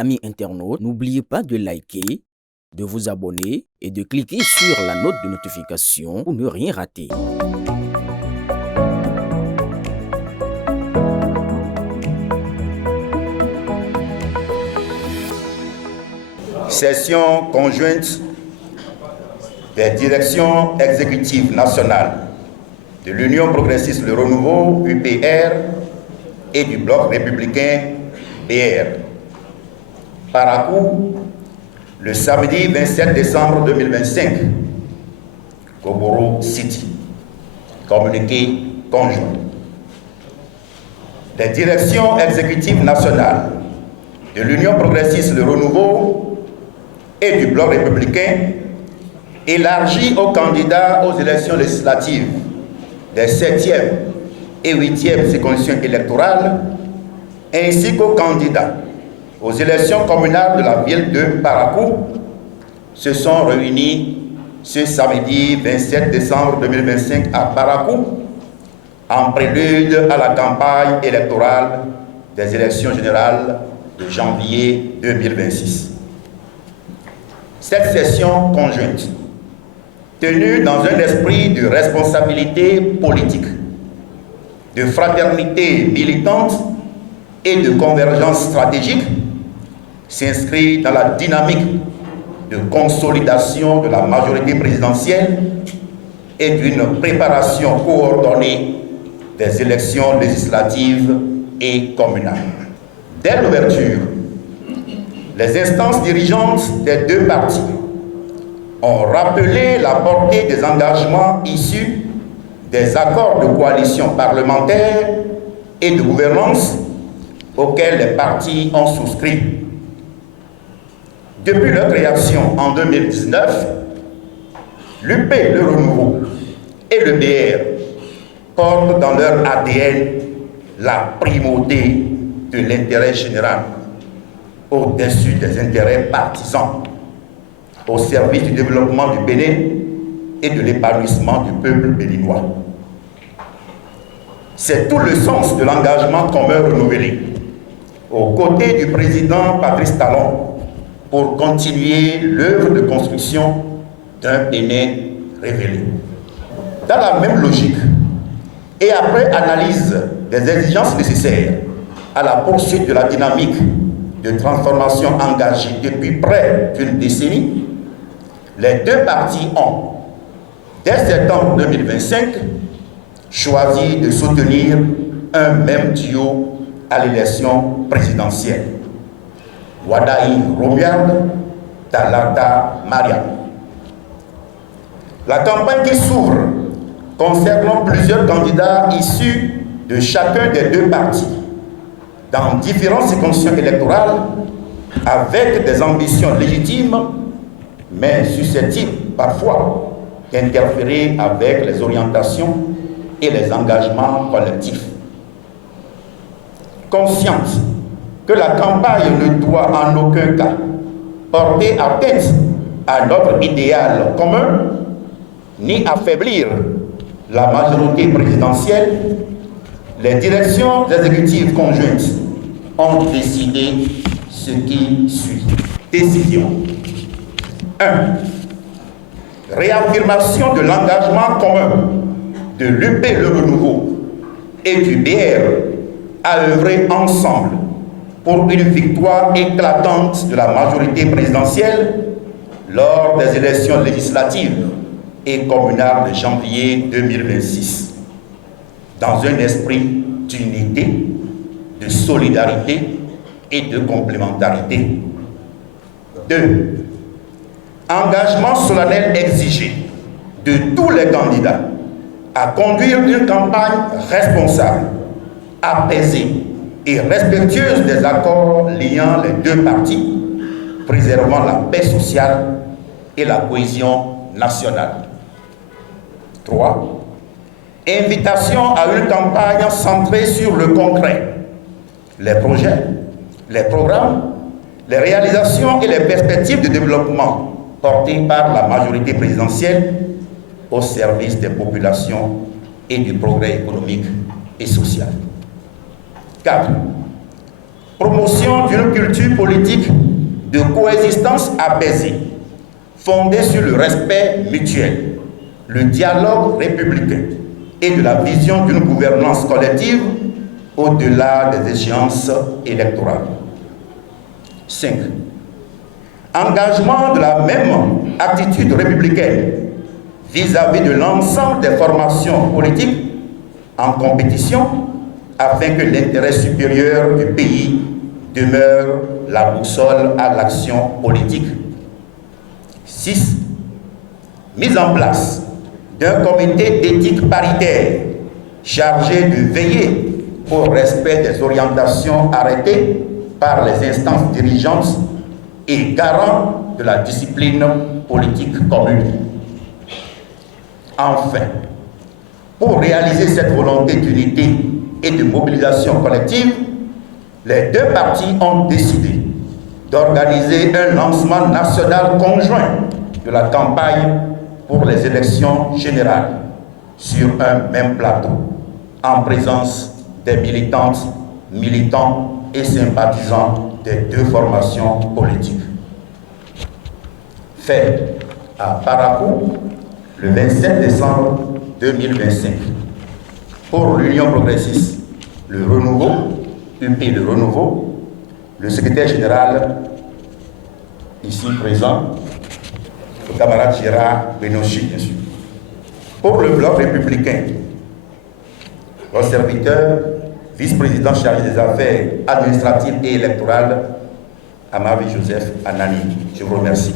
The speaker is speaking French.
Amis internautes, n'oubliez pas de liker, de vous abonner et de cliquer sur la note de notification pour ne rien rater. Session conjointe des directions exécutives nationales de l'Union progressiste Le Renouveau, UPR, et du Bloc républicain, BR. Parakou, le samedi 27 décembre 2025, Goboro City. Communiqué conjoint. Les directions exécutives nationales de l'Union progressiste Le Renouveau et du Bloc républicain élargit aux candidats aux élections législatives des 7e et 8e circonscriptions électorales, ainsi qu'aux candidats aux élections communales de la ville de Parakou, se sont réunis ce samedi 27 décembre 2025 à Parakou, en prélude à la campagne électorale des élections générales de janvier 2026. Cette session conjointe, tenue dans un esprit de responsabilité politique, de fraternité militante et de convergence stratégique, s'inscrit dans la dynamique de consolidation de la majorité présidentielle et d'une préparation coordonnée des élections législatives et communales. Dès l'ouverture, les instances dirigeantes des deux partis ont rappelé la portée des engagements issus des accords de coalition parlementaire et de gouvernance auxquels les partis ont souscrit. Depuis leur création en 2019, l'UP, le Renouveau et le BR portent dans leur ADN la primauté de l'intérêt général au-dessus des intérêts partisans, au service du développement du Bénin et de l'épanouissement du peuple béninois. C'est tout le sens de l'engagement commun renouvelé, aux côtés du président Patrice Talon, pour continuer l'œuvre de construction d'un Bénin révélé. Dans la même logique, et après analyse des exigences nécessaires à la poursuite de la dynamique de transformation engagée depuis près d'une décennie, les deux partis ont, dès septembre 2025, choisi de soutenir un même duo à l'élection présidentielle. Wadaï Romiard, Talata Mariam. La campagne qui s'ouvre concernant plusieurs candidats issus de chacun des deux partis dans différentes circonscriptions électorales avec des ambitions légitimes mais susceptibles parfois d'interférer avec les orientations et les engagements collectifs. Consciente que la campagne ne doit en aucun cas porter atteinte à notre idéal commun, ni affaiblir la majorité présidentielle, les directions exécutives conjointes ont décidé ce qui suit. Décision 1. Réaffirmation de l'engagement commun de l'UP Le Renouveau et du BR à œuvrer ensemble pour une victoire éclatante de la majorité présidentielle lors des élections législatives et communales de janvier 2026, dans un esprit d'unité, de solidarité et de complémentarité. 2. Engagement solennel exigé de tous les candidats à conduire une campagne responsable, apaisée et respectueuse des accords liant les deux partis, préservant la paix sociale et la cohésion nationale. 3. Invitation à une campagne centrée sur le concret, les projets, les programmes, les réalisations et les perspectives de développement portées par la majorité présidentielle au service des populations et du progrès économique et social. 4. Promotion d'une culture politique de coexistence apaisée, fondée sur le respect mutuel, le dialogue républicain et de la vision d'une gouvernance collective au-delà des échéances électorales. 5. Engagement de la même attitude républicaine vis-à-vis de l'ensemble des formations politiques en compétition afin que l'intérêt supérieur du pays demeure la boussole à l'action politique. 6. Mise en place d'un comité d'éthique paritaire chargé de veiller au respect des orientations arrêtées par les instances dirigeantes et garant de la discipline politique commune. Enfin, pour réaliser cette volonté d'unité et de mobilisation collective, les deux partis ont décidé d'organiser un lancement national conjoint de la campagne pour les élections générales sur un même plateau, en présence des militantes, militants et sympathisants des deux formations politiques. Fait à Parakou le 27 décembre 2025. Pour l'Union progressiste, le Renouveau, UP le Renouveau, le secrétaire général ici présent, le camarade Gérard Benochi, bien sûr. Pour le bloc républicain, votre serviteur, vice-président chargé des affaires administratives et électorales, Amavi Joseph Anani. Je vous remercie.